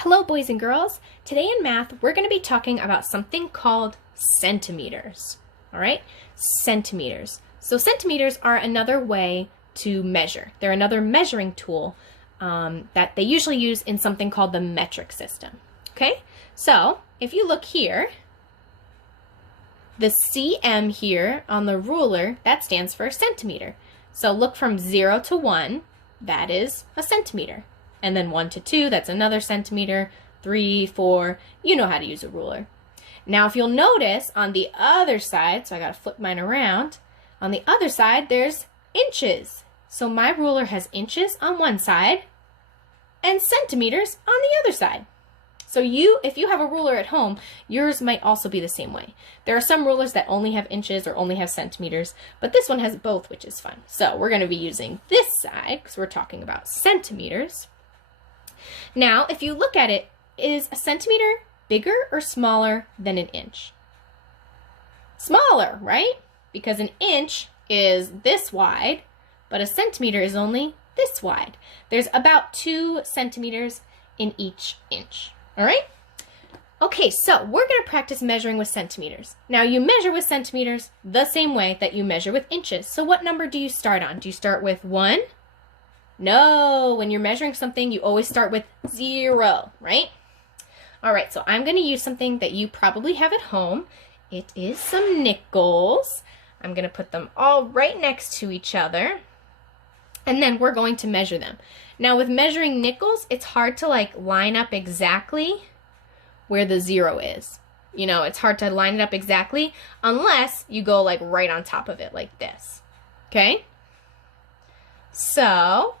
Hello, boys and girls. Today in math, we're going to be talking about something called centimeters. All right? Centimeters. So centimeters are another way to measure. They're another measuring tool that they usually use in something called the metric system. Okay? So if you look here, the cm here on the ruler, that stands for centimeter. So look from 0 to 1, that is a centimeter. And then 1 to 2, that's another centimeter. 3, 4, you know how to use a ruler. Now, if you'll notice on the other side, so I got to flip mine around, on the other side, there's inches. So my ruler has inches on one side and centimeters on the other side. So if you have a ruler at home, yours might also be the same way. There are some rulers that only have inches or only have centimeters, but this one has both, which is fun. So we're going to be using this side because we're talking about centimeters. Now, if you look at it, is a centimeter bigger or smaller than an inch? Smaller, right? Because an inch is this wide, but a centimeter is only this wide. There's about 2 centimeters in each inch. All right? Okay, so we're going to practice measuring with centimeters. Now, you measure with centimeters the same way that you measure with inches. So what number do you start on? Do you start with 1? No, when you're measuring something, you always start with 0, right? All right, so I'm going to use something that you probably have at home. It is some nickels. I'm going to put them all right next to each other, and then we're going to measure them. Now, with measuring nickels, it's hard to line up exactly where the 0 is. You know, it's hard to line it up exactly unless you go right on top of it like this, okay? So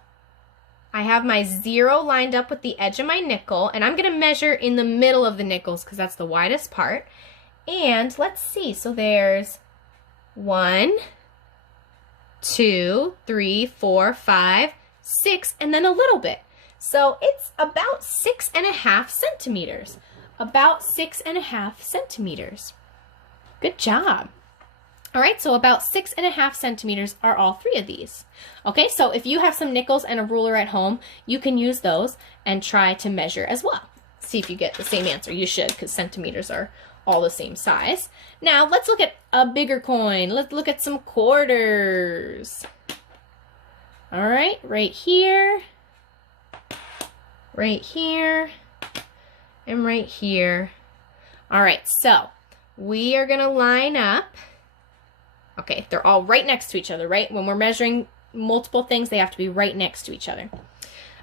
I have my 0 lined up with the edge of my nickel, and I'm going to measure in the middle of the nickels because that's the widest part. And let's see, so there's 1, 2, 3, 4, 5, 6, and then a little bit. So it's about 6.5 centimeters. About 6.5 centimeters. Good job. All right, so about 6.5 centimeters are all 3 of these. Okay, so if you have some nickels and a ruler at home, you can use those and try to measure as well. See if you get the same answer. You should, because centimeters are all the same size. Now, let's look at a bigger coin. Let's look at some quarters. All right, right here, and right here. All right, so we are going to line up. Okay, they're all right next to each other, right? When we're measuring multiple things, they have to be right next to each other.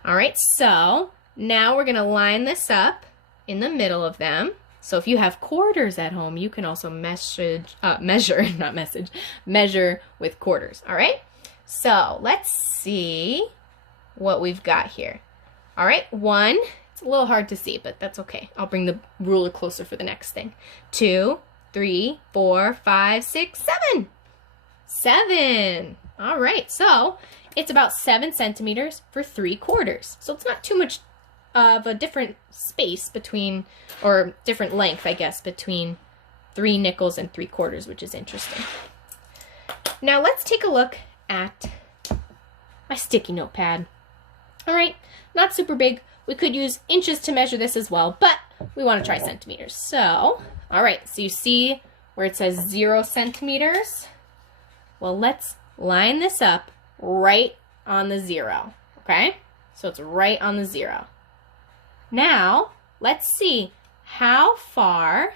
All right, so now we're going to line this up in the middle of them. So if you have quarters at home, you can also measure with quarters, all right? So let's see what we've got here. All right, 1, it's a little hard to see, but that's okay. I'll bring the ruler closer for the next thing. 2, 3, 4, 5, 6, 7. 7. All right, so it's about 7 centimeters for 3 quarters. So it's not too much of a different space between, or different length, I guess, between 3 nickels and 3 quarters, which is interesting. Now let's take a look at my sticky note pad. All right, not super big. We could use inches to measure this as well, but we want to try centimeters. So, all right, so you see where it says 0 centimeters? Well, let's line this up right on the 0, okay? So it's right on the 0. Now, let's see, how far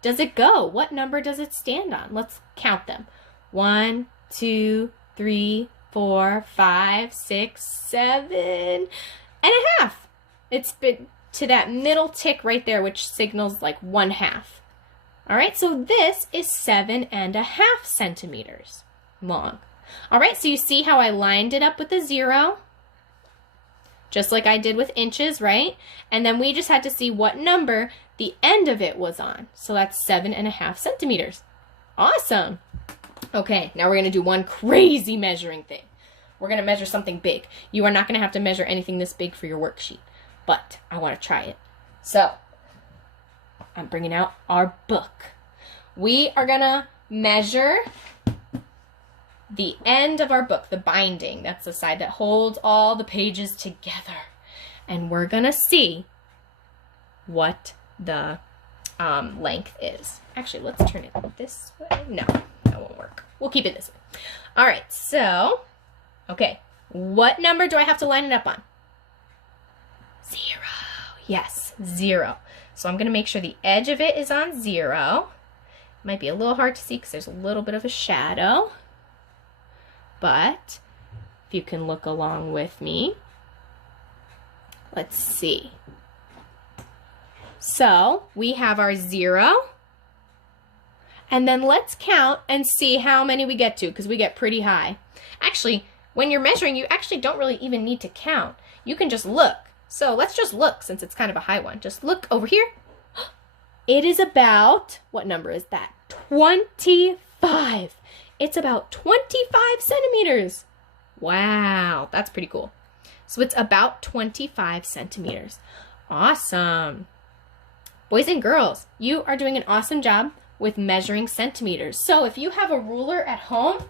does it go? What number does it stand on? Let's count them. 1, 2, 3, 4, 5, 6, 7.5. It's been to that middle tick right there, which signals 1/2. All right, so this is 7.5 centimeters long. All right, so you see how I lined it up with the 0, just like I did with inches, right? And then we just had to see what number the end of it was on. So that's 7.5 centimeters. Awesome. Okay, now we're going to do one crazy measuring thing. We're going to measure something big. You are not going to have to measure anything this big for your worksheet, but I want to try it. So I'm bringing out our book. We are going to measure the end of our book, the binding. That's the side that holds all the pages together. And we're going to see what the length is. Actually, let's turn it this way. No, that won't work. We'll keep it this way. All right, so, okay. What number do I have to line it up on? 0. Yes, 0. So I'm going to make sure the edge of it is on 0. Might be a little hard to see because there's a little bit of a shadow. But if you can look along with me, let's see. So we have our 0. And then let's count and see how many we get to, because we get pretty high. Actually, when you're measuring, you actually don't really even need to count. You can just look. So let's just look, since it's kind of a high one. Just look over here. It is about, what number is that? 25. It's about 25 centimeters. Wow, that's pretty cool. So it's about 25 centimeters. Awesome. Boys and girls, you are doing an awesome job with measuring centimeters. So if you have a ruler at home,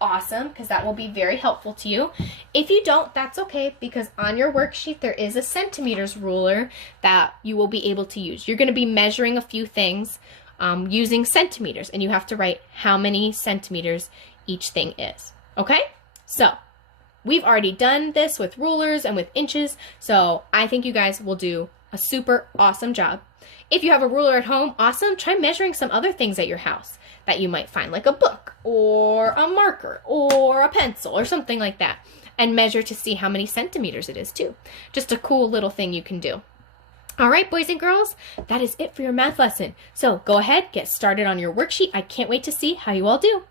awesome, because that will be very helpful to you. If you don't, that's okay, because on your worksheet there is a centimeters ruler that you will be able to use. You're going to be measuring a few things using centimeters, and you have to write how many centimeters each thing is. Okay? So we've already done this with rulers and with inches, so I think you guys will do a super awesome job. If you have a ruler at home, awesome. Try measuring some other things at your house that you might find, like a book or a marker or a pencil or something like that, and measure to see how many centimeters it is too. Just a cool little thing you can do. All right, boys and girls, that is it for your math lesson. So go ahead, get started on your worksheet. I can't wait to see how you all do.